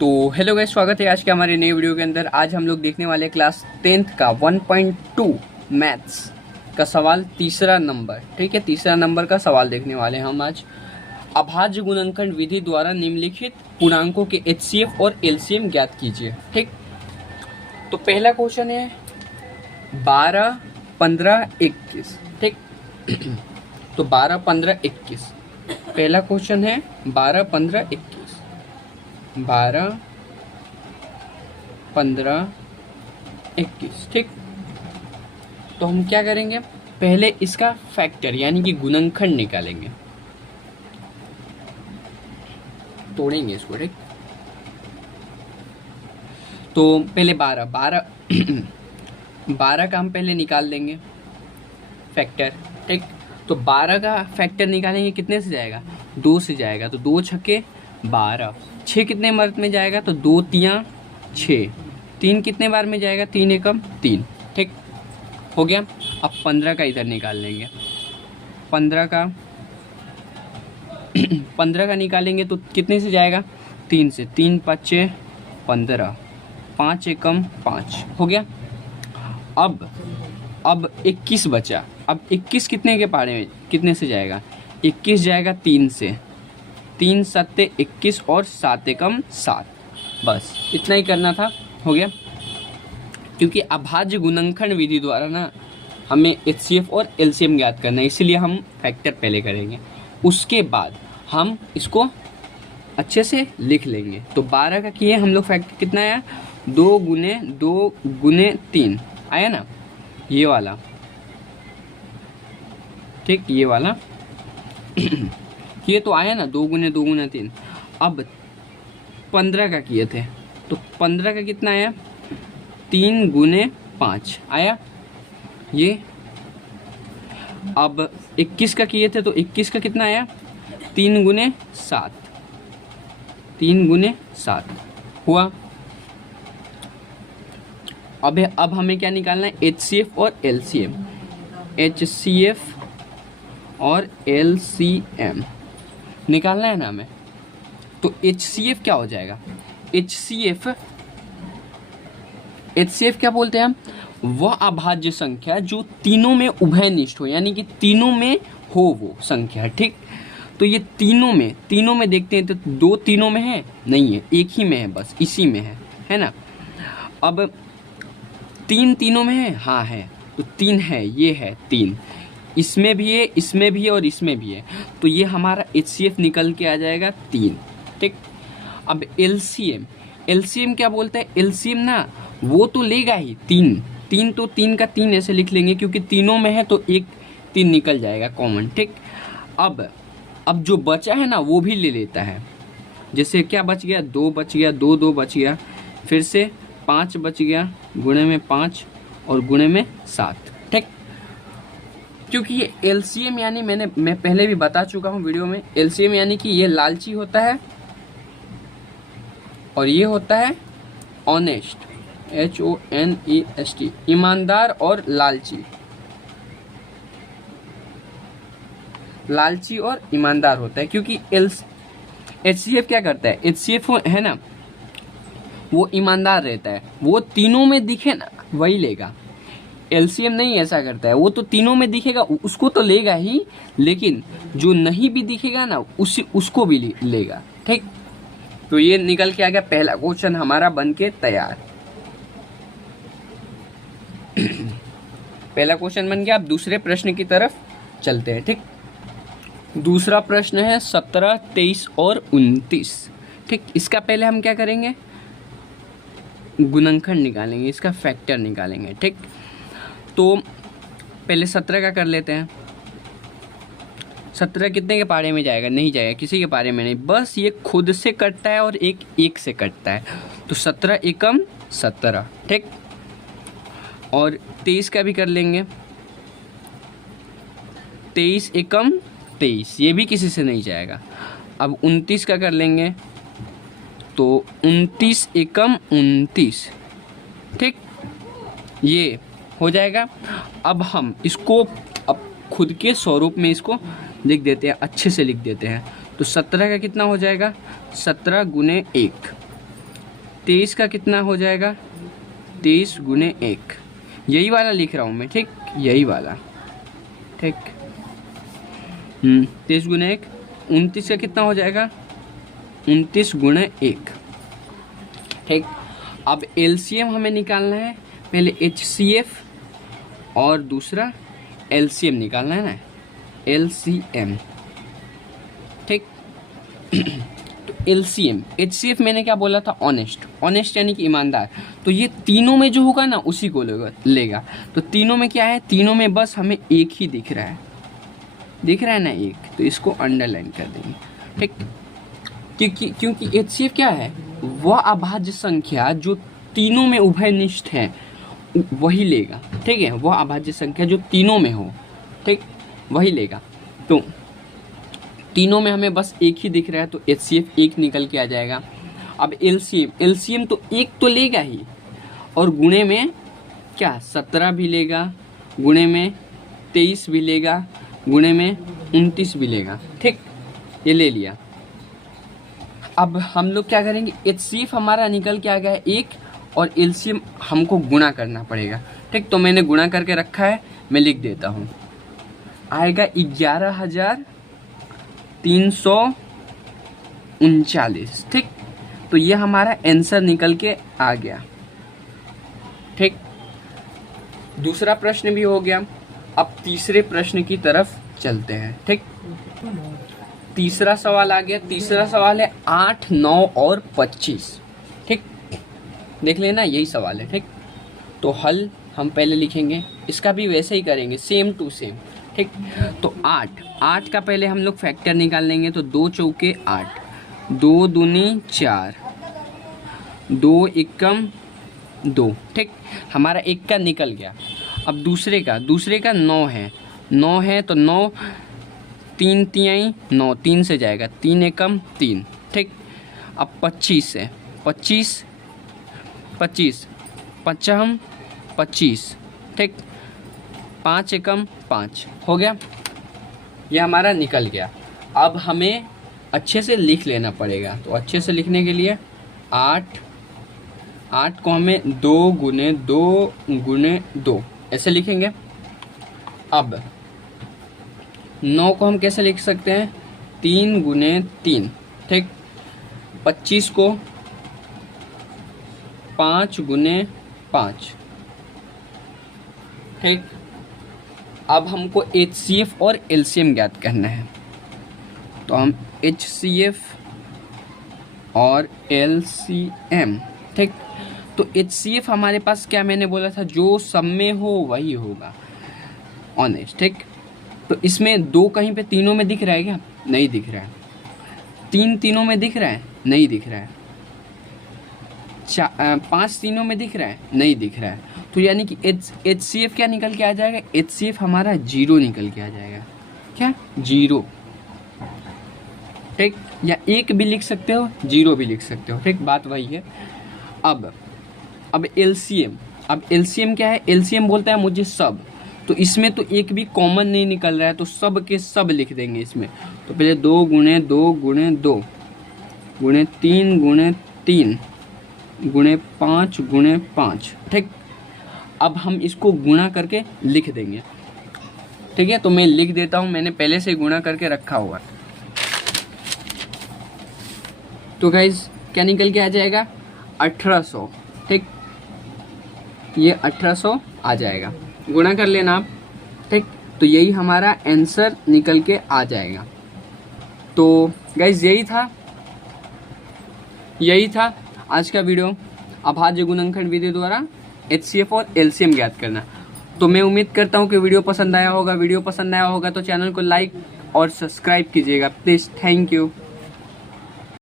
तो hello guys, स्वागत है आज के हमारे नए वीडियो के अंदर। आज हम लोग देखने वाले क्लास 10th का 1.2 मैथ्स का सवाल तीसरा नंबर। ठीक है, तीसरा नंबर का सवाल देखने वाले हैं हम आज। अभाज्य गुणनखंड विधि द्वारा निम्नलिखित पूर्णांकों के एचसीएफ और एलसीएम ज्ञात कीजिए। ठीक, तो पहला क्वेश्चन है 12, 15, 21। ठीक तो 12, 15, 21 पहला क्वेश्चन है। 12, 15, 21 12, 15, 21। ठीक, तो हम क्या करेंगे, पहले इसका फैक्टर यानी कि गुणनखंड निकालेंगे, तोड़ेंगे इसको। ठीक, तो पहले 12 का हम पहले निकाल देंगे फैक्टर। ठीक, तो 12 का फैक्टर निकालेंगे, कितने से जाएगा, 2 से जाएगा। तो 2 छक्के 12। 6 कितने बार में जाएगा, तो 2 तियां 6। 3 कितने बार में जाएगा, 3 एकम 3। ठीक हो गया। अब 15 का इधर निकाल लेंगे। 15 का निकालेंगे तो कितने से जाएगा, 3 से। 3 5 15, 5 एकम 5 हो गया। अब 21 बचा। अब 21 कितने के पारे में, कितने से जाएगा, 21 जाएगा 3 से। 3 7 21 और 7 एकम 7। बस इतना ही करना था, हो गया। क्योंकि अभाज्य गुणनखंड विधि द्वारा ना हमें एचसीएफ और एलसीएम ज्ञात करना है, इसीलिए हम फैक्टर पहले करेंगे, उसके बाद हम इसको अच्छे से लिख लेंगे। तो 12 का किए हम लोग फैक्टर, कितना आया, 2 गुने 2 गुने 3 आया ना, ये वाला। ठीक, ये वाला ये तो आया ना, 2 गुने 2 गुने 3। अब 15 का किए थे, तो 15 का कितना आया, 3 गुने 5 आया ये। अब 21 का किए थे, तो 21 का कितना आया, 3 गुने 7। 3 गुने 7 हुआ। अब हमें क्या निकालना है, एचसीएफ और एलसीएम। एचसीएफ और एलसीएम निकालना है ना हमें। तो एचसीएफ क्या हो जाएगा, एचसीएफ क्या बोलते हैं हम, वह अभाज्य संख्या जो तीनों में उभयनिष्ठ हो, यानी कि तीनों में हो वो संख्या। ठीक, तो ये तीनों में देखते हैं तो 2 तीनों में है नहीं है, एक ही में है, बस इसी में है ना। अब 3 तीनों में है, हाँ है, तो 3 है, ये है 3, इसमें भी है, इसमें भी है और इसमें भी है। तो ये हमारा एचसीएफ निकल के आ जाएगा 3। ठीक, अब एलसीएम क्या बोलते हैं, एलसीएम ना वो तो लेगा ही 3। तो 3 का 3 ऐसे लिख लेंगे, क्योंकि तीनों में है तो एक 3 निकल जाएगा कॉमन। ठीक, अब जो बचा है ना वो भी ले लेता है। जैसे क्या बच गया, 2 बच गया, 2 बच गया, फिर से 5 बच गया, गुणे में 5 और गुणे में 7। ठीक, क्योंकि ये एलसीएम यानी मैं पहले भी बता चुका हूँ वीडियो में, एलसीएम यानी कि ये लालची होता है और ये होता है ऑनेस्ट, HONEST, ईमानदार और लालची और ईमानदार होता है। क्योंकि एचसीएफ क्या करता है, एचसीएफ है ना वो ईमानदार रहता है, वो तीनों में दिखे ना वही लेगा। एलसीएम नहीं ऐसा करता है, वो तो तीनों में दिखेगा उसको तो लेगा ही, लेकिन जो नहीं भी दिखेगा ना उसको भी लेगा। ठीक, तो ये निकल के आ गया, पहला क्वेश्चन हमारा बन के तैयार। पहला क्वेश्चन बन गया। अब दूसरे प्रश्न की तरफ चलते हैं। ठीक, दूसरा प्रश्न है 17, 23 और 29। ठीक, इसका पहले हम क्या करेंगे, गुणनखंड निकालेंगे, इसका फैक्टर निकालेंगे। ठीक, तो पहले 17 का कर लेते हैं। 17 कितने के पारे में जाएगा, नहीं जाएगा, किसी के पारे में नहीं, बस ये खुद से कटता है और एक से कटता है। तो 17 एकम 17। ठीक, और 23 का भी कर लेंगे। 23 एकम 23, ये भी किसी से नहीं जाएगा। अब 29 का कर लेंगे, तो 29 एकम 29। ठीक, ये हो जाएगा। अब हम इसको अब खुद के स्वरूप में इसको लिख देते हैं, अच्छे से लिख देते हैं। तो 17 का कितना हो जाएगा, 17 गुने 1, 23 का कितना हो जाएगा, 23 गुने 1, यही वाला लिख रहा हूँ मैं, ठीक, यही वाला, ठीक। 23 गुने 1, 29 का कितना हो जाएगा, 29 गुणे 1, ठीक। अब एलसीएम हमें निकालना है, पहले एचसीएफ और दूसरा एलसीएम निकालना है ना, एलसीएम, ठीक। तो एलसीएम, एचसीएफ मैंने क्या बोला था, ऑनेस्ट, ऑनेस्ट यानी कि ईमानदार, तो ये तीनों में जो होगा ना उसी को लेगा। तो तीनों में क्या है, तीनों में बस हमें एक ही दिख रहा है, दिख रहा है ना एक, तो इसको अंडरलाइन कर देंगे, ठीक। क्योंकि एचसीएफ क्या है, वह अभाज्य संख्या जो तीनों में उभयनिष्ठ है वही लेगा, ठीक है, वह अभाज्य संख्या जो तीनों में हो, ठीक, वही लेगा। तो तीनों में हमें बस एक ही दिख रहा है, तो एचसीएफ एक निकल के आ जाएगा। अब एलसीएम, एलसीएम तो एक तो लेगा ही, और गुणे में क्या 17 भी लेगा, गुणे में 23 भी लेगा, गुणे में 29 भी लेगा, ठीक, ये ले लिया। अब हम लोग क्या करेंगे, एचसीएफ हमारा निकल के आ गया एक, और एलसीएम हमको गुणा करना पड़ेगा, ठीक। तो मैंने गुणा करके रखा है, मैं लिख देता हूँ, आएगा 11,339, ठीक। तो ये हमारा आंसर निकल के आ गया, ठीक। दूसरा प्रश्न भी हो गया। अब तीसरे प्रश्न की तरफ चलते हैं, ठीक। तीसरा सवाल आ गया, तीसरा सवाल है 8, 9 और 25, ठीक, देख लेना यही सवाल है, ठीक। तो हल हम पहले लिखेंगे, इसका भी वैसे ही करेंगे, सेम टू सेम, ठीक। तो 8 का पहले हम लोग फैक्टर निकाल लेंगे, तो 2 चौके 8, 2 दूनी 4, 2 एकम 2, ठीक, हमारा एक का निकल गया। अब दूसरे का 9 है, 9 है तो 9, 3 तिहाई 9, 3 से जाएगा, 3 एकम 3, ठीक। अब 25 है, 25 पचम 25, ठीक, 5 एकम 5 हो गया, ये हमारा निकल गया। अब हमें अच्छे से लिख लेना पड़ेगा, तो अच्छे से लिखने के लिए 8 को हमें 2 गुने 2 ऐसे लिखेंगे। अब 9 को हम कैसे लिख सकते हैं, 3 गुने 3, ठीक। 25 को 5 गुने 5, ठीक। अब हमको एचसीएफ और एलसीएम ज्ञात करना है, तो हम एचसीएफ और एलसीएम, ठीक। तो एचसीएफ हमारे पास क्या मैंने बोला था, जो सब में हो वही होगा, ऑनेस्ट, ठीक। तो इसमें 2 कहीं पे तीनों में दिख रहा है क्या, नहीं दिख रहा है। 3 तीनों में दिख रहा है, नहीं दिख रहा है। 5 तीनों में दिख रहा है, नहीं दिख रहा है। तो यानी कि एचसीएफ क्या निकल के आ जाएगा, एचसीएफ हमारा 0 निकल के आ जाएगा, क्या 0, ठीक। या 1 भी लिख सकते हो, 0 भी लिख सकते हो, ठीक, बात वही है। अब एलसीएम क्या है, एलसीएम बोलता है मुझे सब, तो इसमें तो एक भी कॉमन नहीं निकल रहा है, तो सब के सब लिख देंगे इसमें। तो पहले 2 गुणे 2 गुणे 2 गुणे 3 गुणे 3 गुणे 5 गुणे 5, ठीक। अब हम इसको गुणा करके लिख देंगे, ठीक है। तो मैं लिख देता हूँ, मैंने पहले से गुणा करके रखा हुआ। तो गाइज क्या निकल के आ जाएगा, 1800, ठीक, ये 1800 आ जाएगा, गुणा कर लेना आप, ठीक। तो यही हमारा आंसर निकल के आ जाएगा। तो गाइज यही था आज का वीडियो, अभाज्य गुणनखंड विधि द्वारा एचसीएफ और एलसीएम ज्ञात करना। तो मैं उम्मीद करता हूँ कि वीडियो पसंद आया होगा तो चैनल को लाइक और सब्सक्राइब कीजिएगा प्लीज़। Thank you.